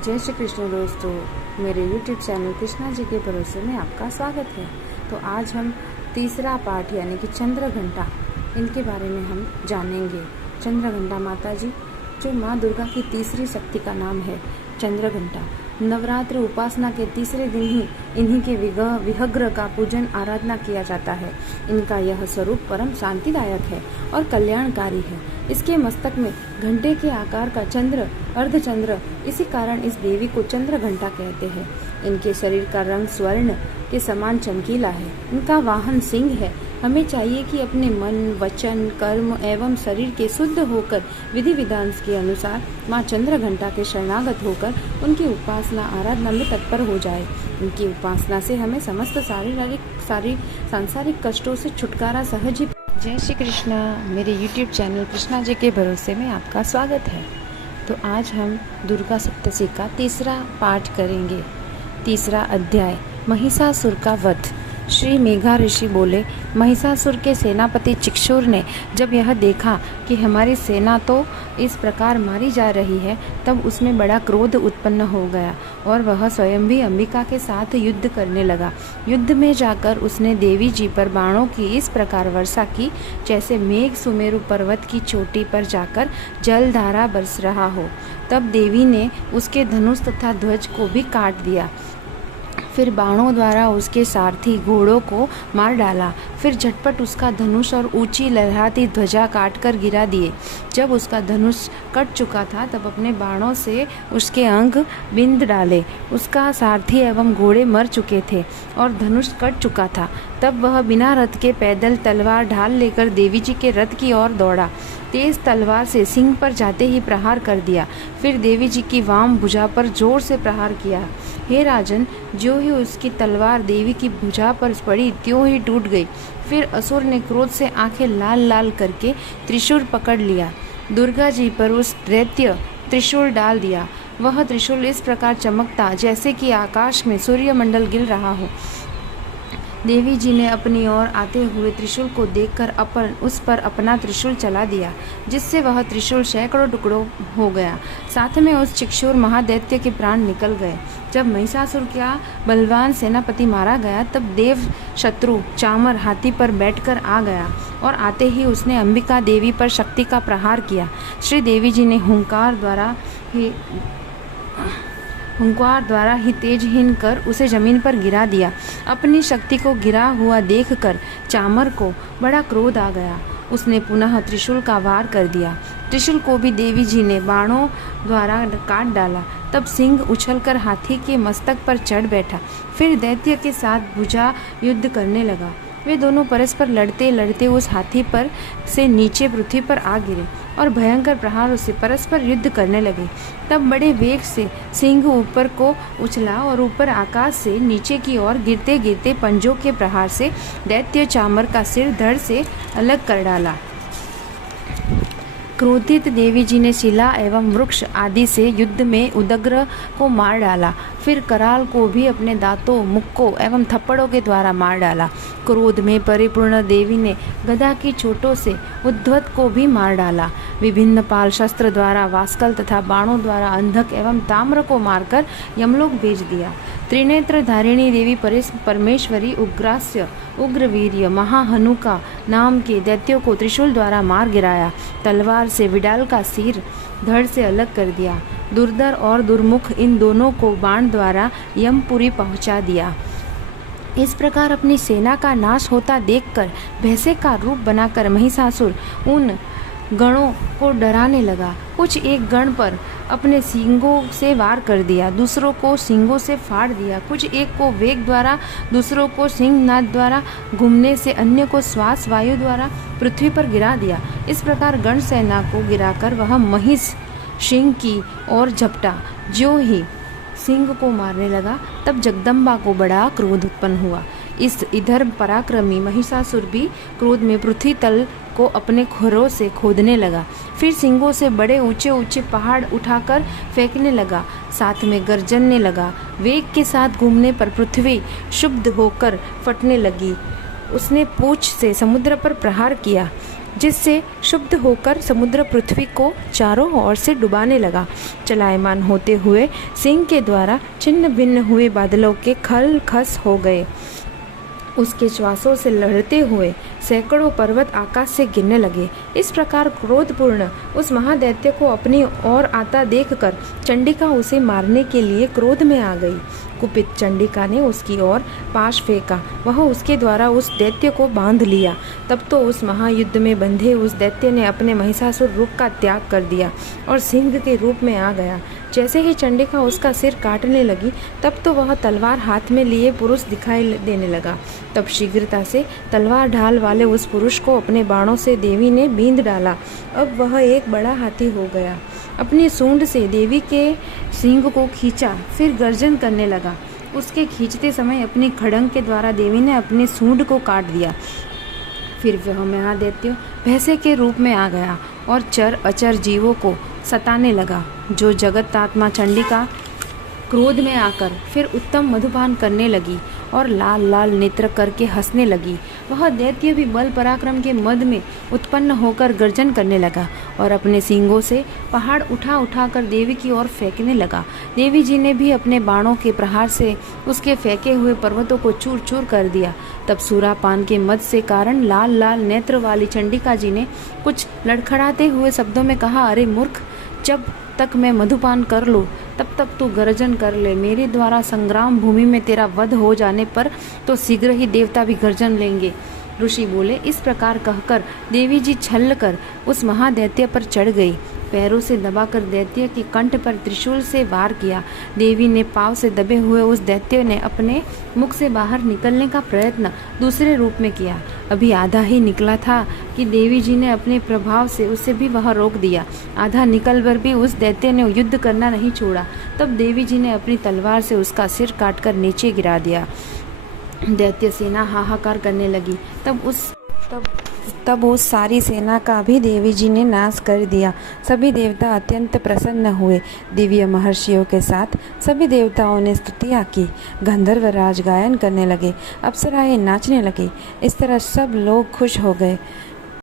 जय श्री कृष्ण दोस्तों, मेरे YouTube चैनल कृष्णा जी के भरोसे में आपका स्वागत है। तो आज हम तीसरा पाठ यानी कि चंद्र घंटा, इनके बारे में हम जानेंगे। चंद्र घंटा माता जी जो माँ दुर्गा की तीसरी शक्ति का नाम है चंद्र घंटा। नवरात्र उपासना के तीसरे दिन ही इन्हीं के विग्रह का पूजन आराधना किया जाता है। इनका यह स्वरूप परम शांतिदायक है और कल्याणकारी है। इसके मस्तक में घंटे के आकार का चंद्र अर्धचंद्र, इसी कारण इस देवी को चंद्र घंटा कहते हैं। इनके शरीर का रंग स्वर्ण के समान चमकीला है। इनका वाहन सिंह है। हमें चाहिए कि अपने मन, वचन, कर्म एवं शरीर के शुद्ध होकर विधि विधान के अनुसार माँ चंद्र घंटा के शरणागत होकर उनकी उपासना आराधना में तत्पर हो जाए। उनकी उपासना से हमें समस्त सांसारिक कष्टों से छुटकारा सहज ही। जय श्री कृष्ण, मेरे YouTube चैनल कृष्णा जी के भरोसे में आपका स्वागत है। तो आज हम दुर्गा सप्तशती का तीसरा पाठ करेंगे। तीसरा अध्याय, महिषासुर का वध। श्री मेघा ऋषि बोले, महिषासुर के सेनापति चिक्षुर ने जब यह देखा कि हमारी सेना तो इस प्रकार मारी जा रही है, तब उसमें बड़ा क्रोध उत्पन्न हो गया और वह स्वयं भी अंबिका के साथ युद्ध करने लगा। युद्ध में जाकर उसने देवी जी पर बाणों की इस प्रकार वर्षा की जैसे मेघ सुमेरु पर्वत की चोटी पर जाकर जलधारा बरस रहा हो। तब देवी ने उसके धनुष तथा ध्वज को भी काट दिया। फिर बाणों द्वारा उसके सारथी घोड़ों को मार डाला। फिर झटपट उसका धनुष और ऊंची लहराती ध्वजा काटकर गिरा दिए। जब उसका धनुष कट चुका था तब अपने बाणों से उसके अंग बिंद डाले। उसका सारथी एवं घोड़े मर चुके थे और धनुष कट चुका था। तब वह बिना रथ के पैदल तलवार ढाल लेकर देवी जी के रथ की ओर दौड़ा। तेज तलवार से सिंह पर जाते ही प्रहार कर दिया। फिर देवी जी की वाम भुजा पर जोर से प्रहार किया। हे राजन, जो ही उसकी तलवार देवी की भुजा पर पड़ी त्यों ही टूट गई। फिर असुर ने क्रोध से आंखें लाल लाल करके त्रिशूल पकड़ लिया। दुर्गा जी पर उस दैत्य त्रिशूल डाल दिया। वह त्रिशूल इस प्रकार चमकता जैसे कि आकाश में सूर्यमंडल गिर रहा हो। देवी जी ने अपनी ओर आते हुए त्रिशूल को देखकर उस पर अपना त्रिशूल चला दिया, जिससे वह त्रिशूल सैकड़ों टुकड़ों हो गया। साथ में उस चिक्षुर महादैत्य के प्राण निकल गए। जब महिषासुर का बलवान सेनापति मारा गया तब देव शत्रु चामर हाथी पर बैठकर आ गया और आते ही उसने अंबिका देवी पर शक्ति का प्रहार किया। श्री देवी जी ने हुंकार द्वारा ही तेजहीन कर उसे जमीन पर गिरा दिया। अपनी शक्ति को गिरा हुआ देखकर चामर को बड़ा क्रोध आ गया। उसने पुनः त्रिशूल का वार कर दिया। त्रिशूल को भी देवी जी ने बाणों द्वारा काट डाला। तब सिंह उछलकर हाथी के मस्तक पर चढ़ बैठा। फिर दैत्य के साथ भुजा युद्ध करने लगा। वे दोनों परस्पर लड़ते लड़ते उस हाथी पर से नीचे पृथ्वी पर आ गिरे और भयंकर प्रहारों से परस्पर युद्ध करने लगे। तब बड़े वेग से सिंह ऊपर को उछला और ऊपर आकाश से नीचे की ओर गिरते गिरते पंजों के प्रहार से दैत्य चामर का सिर धड़ से अलग कर डाला। क्रोधित देवी जी ने शिला एवं वृक्ष आदि से युद्ध में उदग्र को मार डाला। फिर कराल को भी अपने दांतों, मुक्कों एवं थप्पड़ों के द्वारा मार डाला। क्रोध में परिपूर्ण देवी ने गदा की चोटों से उद्धत को भी मार डाला। विभिन्न पाल शस्त्र द्वारा वास्कल तथा बाणों द्वारा अंधक एवं ताम्र को मारकर यमलोक भेज दिया। त्रिनेत्र धारिणी देवी परमेश्वरी उग्रास्य उग्रवीर्य महाहनुका नाम के दैत्यों को त्रिशूल द्वारा मार गिराया। तलवार से विडाल का सिर धड़ से अलग कर दिया। दुर्धर और दुर्मुख इन दोनों को बाण द्वारा यमपुरी पहुंचा दिया। इस प्रकार अपनी सेना का नाश होता देखकर भैंसे का रूप बनाकर महिषासुर उन गणों को डराने लगा। कुछ एक गण पर अपने सींगों से वार कर दिया, दूसरों को सींगों से फाड़ दिया। कुछ एक को वेग द्वारा, दूसरों को सिंहनाद द्वारा घूमने से, अन्य को श्वास वायु द्वारा पृथ्वी पर गिरा दिया। इस प्रकार गण सेना को गिराकर वह महिष सिंह की ओर झपटा। ज्यों ही सिंह को मारने लगा तब जगदम्बा को बड़ा क्रोध उत्पन्न हुआ। इधर पराक्रमी महिषासुर भी क्रोध में पृथ्वी तल को अपने खुरों से खोदने लगा। फिर सिंगों से बड़े ऊंचे ऊंचे पहाड़ उठाकर फेंकने लगा। साथ में गर्जनने लगा। वेग के साथ घूमने पर पृथ्वी क्षुब्ध होकर फटने लगी। उसने पूंछ से समुद्र पर प्रहार किया। जिससे शुद्ध होकर समुद्र पृथ्वी को चारों ओर से डुबाने लगा। चलायमान होते हुए सिंह के द्वारा छिन्न भिन्न हुए बादलों के खल खस हो गए। उसके श्वासों से लड़ते हुए सैकड़ों पर्वत आकाश से गिरने लगे। इस प्रकार क्रोधपूर्ण उस महादैत्य को अपनी ओर आता देखकर चंडिका उसे मारने के लिए क्रोध में आ गई। कुपित चंडिका ने उसकी ओर पाश फेंका। वह उसके द्वारा उस दैत्य को बांध लिया। तब तो उस महायुद्ध में बंधे उस दैत्य ने अपने महिषासुर रूप का त्याग कर दिया और सिंह के रूप में आ गया। जैसे ही चंडिका उसका सिर काटने लगी, तब तो वह तलवार हाथ में लिए पुरुष दिखाई देने लगा। तब शीघ्रता से तलवार ढाल वाले उस पुरुष को अपने बाणों से देवी ने बींध डाला। अब वह एक बड़ा हाथी हो गया। अपनी सूंड से देवी के सींग को खींचा, फिर गर्जन करने लगा। उसके खींचते समय अपनी खड़ंग के द्वारा देवी ने अपनी सूंड को काट दिया। फिर वह महादैत्य भैंसे के रूप में आ गया और चर अचर जीवों को सताने लगा। जो जगतात्मा चंडिका क्रोध में आकर फिर उत्तम मधुपान करने लगी और लाल लाल नेत्र करके हंसने लगी। वह दैत्य भी बल पराक्रम के मद में उत्पन्न होकर गर्जन करने लगा और अपने सींगों से पहाड़ उठा उठा कर देवी की ओर फेंकने लगा। देवी जी ने भी अपने बाणों के प्रहार से उसके फेंके हुए पर्वतों को चूर चूर कर दिया। तब सूरापान के मद से कारण लाल लाल नेत्र वाली चंडिका जी ने कुछ लड़खड़ाते हुए शब्दों में कहा, अरे मूर्ख, जब तक मैं मधुपान कर लूँ तब तक तू गर्जन कर ले। मेरे द्वारा संग्राम भूमि में तेरा वध हो जाने पर तो शीघ्र ही देवता भी गर्जन लेंगे। ऋषि बोले। इस प्रकार कहकर देवी जी छल कर उस महादैत्य पर चढ़ गई। पैरों से दबाकर दैत्य की कंठ पर त्रिशूल से वार किया। देवी ने पांव से दबे हुए उस दैत्य ने अपने मुख से बाहर निकलने का प्रयत्न दूसरे रूप में किया। अभी आधा ही निकला था कि देवी जी ने अपने प्रभाव से उसे भी वह रोक दिया। आधा निकल कर भी उस दैत्य ने युद्ध करना नहीं छोड़ा। तब देवी जी ने अपनी तलवार से उसका सिर काटकर नीचे गिरा दिया। दैत्य सेना हाहाकार करने लगी। तब उस सारी सेना का भी देवी जी ने नाश कर दिया। सभी देवता अत्यंत प्रसन्न हुए। दिव्य महर्षियों के साथ सभी देवताओं ने स्तुतियाँ की। गंधर्वराज गायन करने लगे, अप्सराएं नाचने लगी। इस तरह सब लोग खुश हो गए।